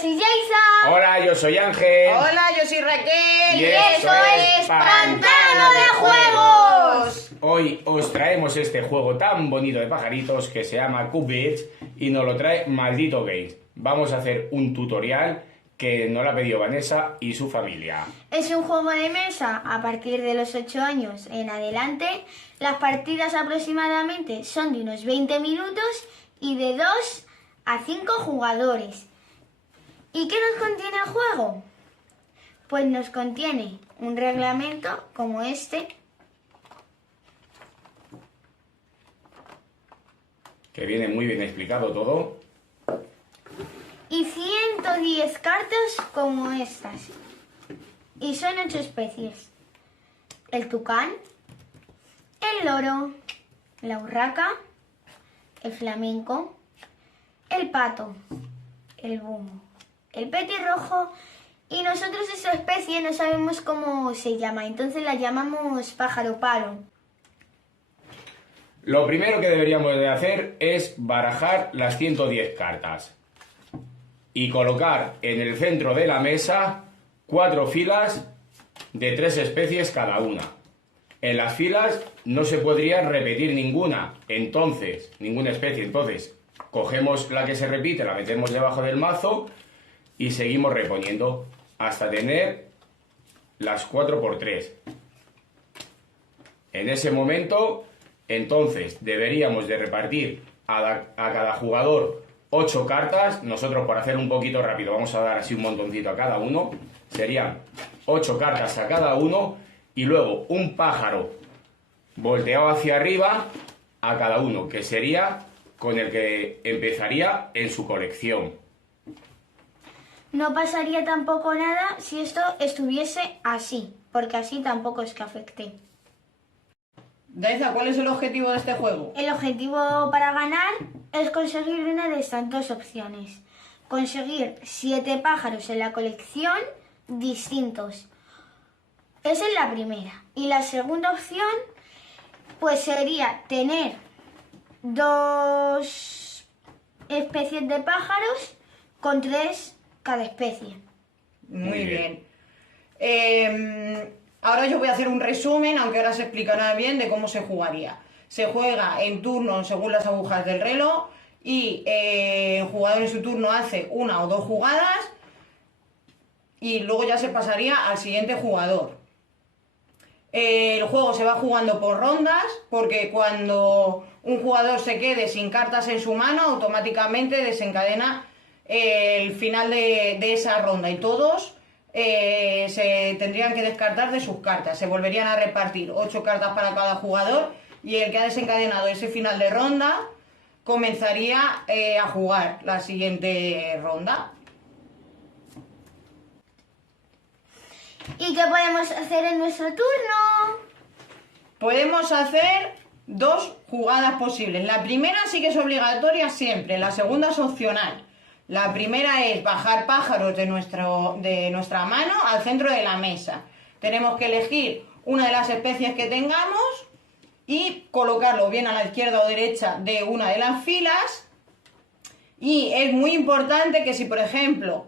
soy Yaisa. Hola, yo soy Ángel. Hola, yo soy Raquel. Y eso es Pantano de Juegos. Hoy os traemos este juego tan bonito de pajaritos que se llama Cuphead y nos lo trae Maldito Games. Vamos a hacer un tutorial que nos lo ha pedido Vanessa y su familia. Es un juego de mesa a partir de los 8 años en adelante. Las partidas aproximadamente son de unos 20 minutos y de 2 a 5 jugadores. ¿Y qué nos contiene el juego? Pues nos contiene un reglamento como este, Que viene muy bien explicado todo. y 110 cartas como estas. Y son 8 especies: el tucán, el loro, la urraca, el flamenco, el pato, el búho, el petirrojo, y nosotros esa especie no sabemos cómo se llama, entonces la llamamos pájaro palo. Lo primero que deberíamos de hacer es barajar las 110 cartas y colocar en el centro de la mesa 4 filas de 3 especies cada una. En las filas no se podría repetir ninguna especie. Entonces, cogemos la que se repite, la metemos debajo del mazo y seguimos reponiendo hasta tener las 4×3. En ese momento, entonces, deberíamos de repartir a cada jugador 8 cartas. Nosotros, por hacer un poquito rápido, vamos a dar así un montoncito a cada uno. Serían 8 cartas a cada uno y luego un pájaro volteado hacia arriba a cada uno, que sería con el que empezaría en su colección. No pasaría tampoco nada si esto estuviese así, porque así tampoco es que afecte. Daiza, ¿cuál es el objetivo de este juego? El objetivo para ganar es conseguir una de estas dos opciones. Conseguir 7 pájaros en la colección distintos. Esa es la primera. Y la segunda opción, pues sería tener 2 especies de pájaros con 3 cada especie. Muy bien. Ahora yo voy a hacer un resumen, aunque ahora se explicará bien de cómo se jugaría. Se juega en turno según las agujas del reloj y el jugador en su turno hace 1 o 2 jugadas y luego ya se pasaría al siguiente jugador. El juego se va jugando por rondas, porque cuando un jugador se quede sin cartas en su mano, automáticamente desencadena el final de esa ronda y todos se tendrían que descartar de sus cartas. Se volverían a repartir 8 cartas para cada jugador y el que ha desencadenado ese final de ronda comenzaría a jugar la siguiente ronda. ¿Y qué podemos hacer en nuestro turno? Podemos hacer 2 jugadas posibles. La primera sí que es obligatoria siempre, la segunda es opcional. La primera es bajar pájaros de nuestra mano al centro de la mesa. Tenemos que elegir una de las especies que tengamos y colocarlo bien a la izquierda o derecha de una de las filas. Y es muy importante que si, por ejemplo,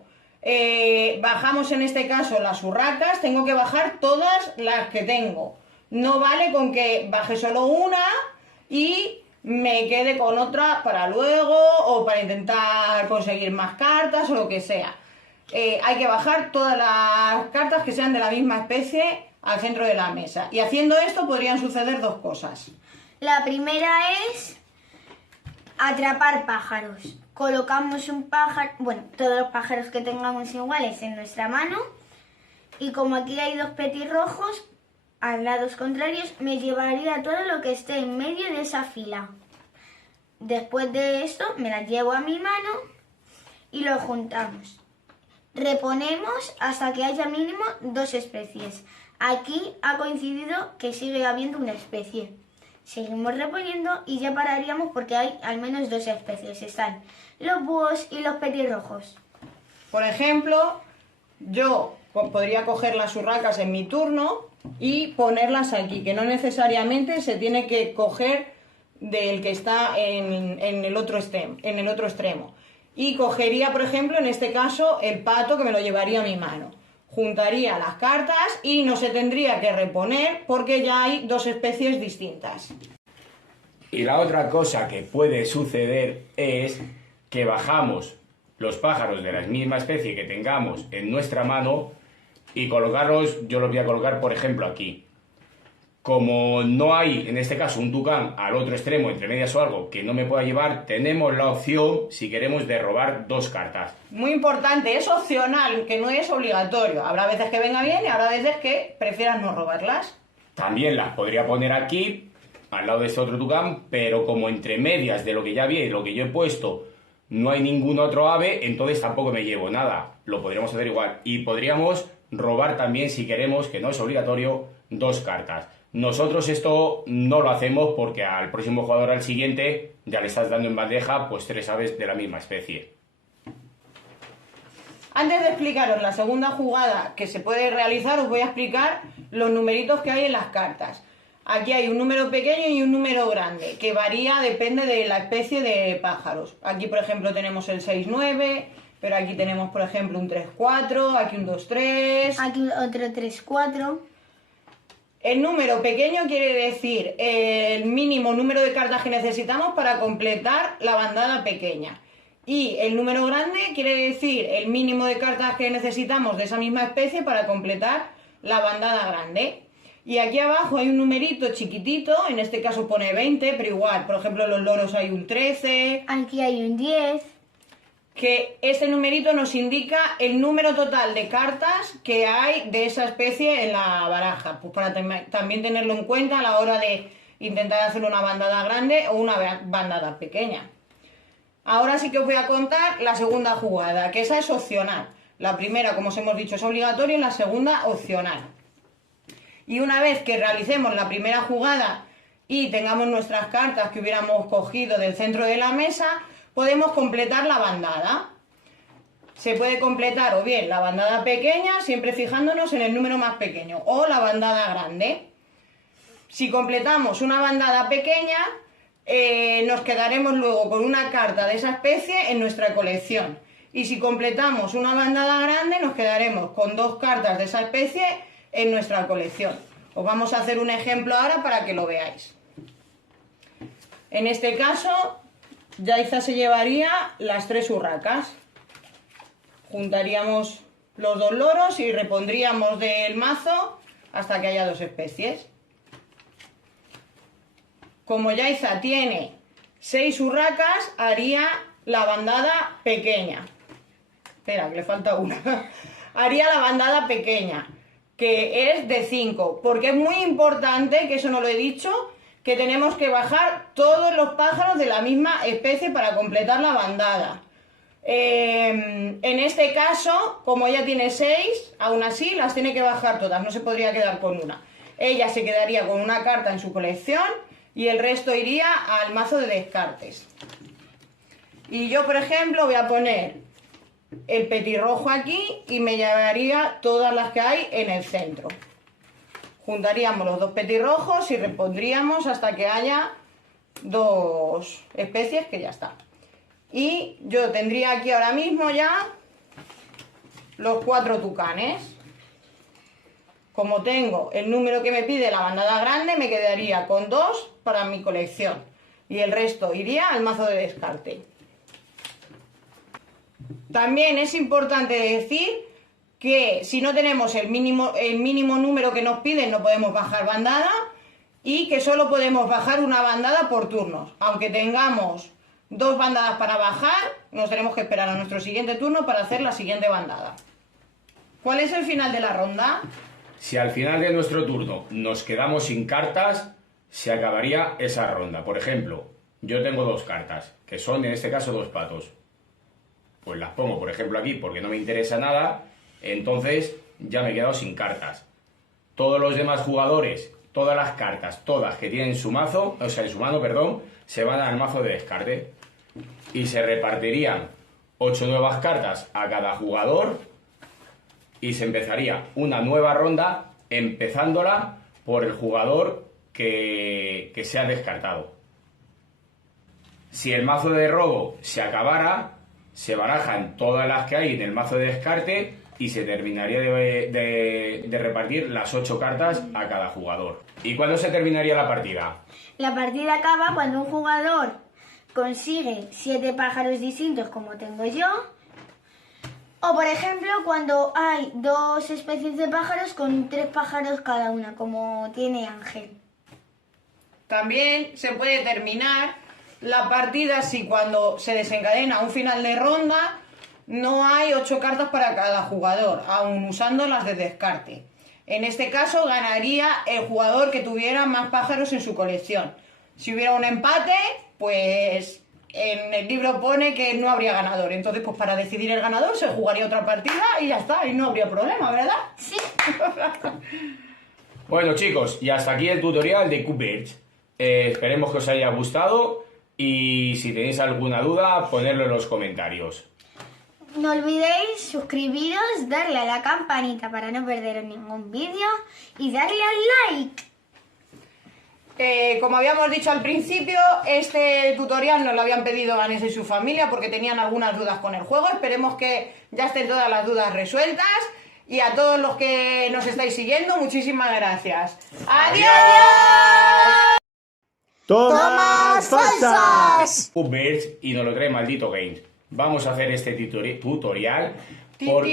bajamos en este caso las urracas, tengo que bajar todas las que tengo. No vale con que baje solo una y me quede con otra para luego o para intentar conseguir más cartas o lo que sea. Hay que bajar todas las cartas que sean de la misma especie al centro de la mesa. Y haciendo esto podrían suceder 2 cosas. La primera es atrapar pájaros. Colocamos un pájaro, bueno, todos los pájaros que tengamos iguales en nuestra mano, y como aquí hay 2 petirrojos a lados contrarios, me llevaría todo lo que esté en medio de esa fila. Después de esto me las llevo a mi mano y lo juntamos. Reponemos hasta que haya mínimo 2 especies. Aquí ha coincidido que sigue habiendo una especie. Seguimos reponiendo y ya pararíamos porque hay al menos 2 especies. Están los búhos y los petirrojos. Por ejemplo, yo podría coger las urracas en mi turno y ponerlas aquí, que no necesariamente se tiene que coger del que está en el otro extremo. y cogería, por ejemplo, en este caso, el pato que me lo llevaría a mi mano. Juntaría las cartas y no se tendría que reponer porque ya hay dos especies distintas. Y la otra cosa que puede suceder es que bajamos los pájaros de la misma especie que tengamos en nuestra mano y colocarlos, yo los voy a colocar por ejemplo aquí. Como no hay en este caso un tucán al otro extremo, entre medias o algo, que no me pueda llevar, tenemos la opción, si queremos, de robar 2 cartas. Muy importante, es opcional, que no es obligatorio. Habrá veces que venga bien y habrá veces que prefieras no robarlas. También las podría poner aquí, al lado de este otro tucán, pero como entre medias de lo que ya vi y lo que yo he puesto no hay ningún otro ave, entonces tampoco me llevo nada. Lo podríamos hacer igual. Y podríamos robar también, si queremos, que no es obligatorio, 2 cartas. Nosotros esto no lo hacemos porque al próximo jugador, al siguiente, ya le estás dando en bandeja pues 3 aves de la misma especie. Antes de explicaros la segunda jugada que se puede realizar, os voy a explicar los numeritos que hay en las cartas. Aquí hay un número pequeño y un número grande, que varía, depende de la especie de pájaros. Aquí, por ejemplo, tenemos el 6-9, pero aquí tenemos, por ejemplo, un 3-4, aquí un 2-3. Aquí otro 3-4. El número pequeño quiere decir el mínimo número de cartas que necesitamos para completar la bandada pequeña. Y el número grande quiere decir el mínimo de cartas que necesitamos de esa misma especie para completar la bandada grande. Y aquí abajo hay un numerito chiquitito, en este caso pone 20, pero igual, por ejemplo, en los loros hay un 13. Aquí hay un 10. Que este numerito nos indica el número total de cartas que hay de esa especie en la baraja, pues para también tenerlo en cuenta a la hora de intentar hacer una bandada grande o una bandada pequeña. Ahora sí que os voy a contar la segunda jugada, que esa es opcional. La primera, como os hemos dicho, es obligatoria y la segunda opcional. Y una vez que realicemos la primera jugada y tengamos nuestras cartas que hubiéramos cogido del centro de la mesa, podemos completar la bandada. Se puede completar o bien la bandada pequeña, siempre fijándonos en el número más pequeño, o la bandada grande. Si completamos una bandada pequeña, nos quedaremos luego con una carta de esa especie en nuestra colección. Y si completamos una bandada grande, nos quedaremos con 2 cartas de esa especie en nuestra colección. Os vamos a hacer un ejemplo ahora para que lo veáis. En este caso, Yaiza se llevaría las 3 urracas. Juntaríamos los 2 loros y repondríamos del mazo hasta que haya 2 especies. Como Yaiza tiene 6 urracas, haría la bandada pequeña. Espera, que le falta una. Haría la bandada pequeña, que es de 5, porque es muy importante, que eso no lo he dicho, que tenemos que bajar todos los pájaros de la misma especie para completar la bandada. En este caso, como ella tiene 6, aún así las tiene que bajar todas, no se podría quedar con una. Ella se quedaría con una carta en su colección y el resto iría al mazo de descartes. Y yo, por ejemplo, voy a poner el petirrojo aquí y me llevaría todas las que hay en el centro. Juntaríamos los 2 petirrojos y repondríamos hasta que haya 2 especies, que ya está. Y yo tendría aquí ahora mismo ya los 4 tucanes. Como tengo el número que me pide la bandada grande, me quedaría con 2 para mi colección. Y el resto iría al mazo de descarte. También es importante decir que si no tenemos el mínimo número que nos piden, no podemos bajar bandada, y que solo podemos bajar una bandada por turnos. Aunque tengamos 2 bandadas para bajar, nos tenemos que esperar a nuestro siguiente turno para hacer la siguiente bandada. ¿Cuál es el final de la ronda? Si al final de nuestro turno nos quedamos sin cartas, se acabaría esa ronda. Por ejemplo, yo tengo 2 cartas, que son en este caso 2 patos. Pues las pongo, por ejemplo, aquí porque no me interesa nada, entonces ya me he quedado sin cartas. Todos los demás jugadores, todas las cartas, todas que tienen su mazo, o sea, en su mano, perdón, se van al mazo de descarte. Y se repartirían 8 nuevas cartas a cada jugador y se empezaría una nueva ronda, empezándola por el jugador que se ha descartado. Si el mazo de robo se acabara, se barajan todas las que hay en el mazo de descarte y se terminaría de repartir las 8 cartas a cada jugador. ¿Y cuándo se terminaría la partida? La partida acaba cuando un jugador consigue 7 pájaros distintos, como tengo yo. O, por ejemplo, cuando hay 2 especies de pájaros con 3 pájaros cada una, como tiene Ángel. También se puede terminar la partida si cuando se desencadena un final de ronda no hay 8 cartas para cada jugador, aun usando las de descarte. En este caso ganaría el jugador que tuviera más pájaros en su colección. Si hubiera un empate, pues en el libro pone que no habría ganador. Entonces, pues para decidir el ganador se jugaría otra partida y ya está, y no habría problema, ¿verdad? Sí. Bueno, chicos, y hasta aquí el tutorial de Cubert. Esperemos que os haya gustado y si tenéis alguna duda, ponedlo en los comentarios. No olvidéis suscribiros, darle a la campanita para no perderos ningún vídeo y darle al like. Como habíamos dicho al principio, este tutorial nos lo habían pedido Vanessa y su familia porque tenían algunas dudas con el juego. Esperemos que ya estén todas las dudas resueltas. Y a todos los que nos estáis siguiendo, muchísimas gracias. ¡Adiós! ¡Tomas falsas! Cubert y nos lo trae Maldito Games. Vamos a hacer este tutorial por...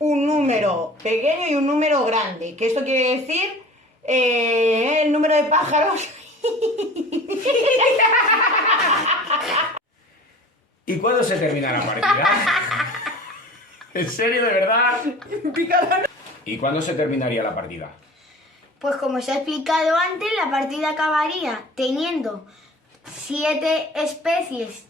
Un número pequeño y un número grande. Que esto quiere decir el número de pájaros. ¿Y cuándo se termina la partida? ¿En serio, de verdad? ¿Y cuándo se terminaría la partida? Pues como os he explicado antes, la partida acabaría teniendo 7 especies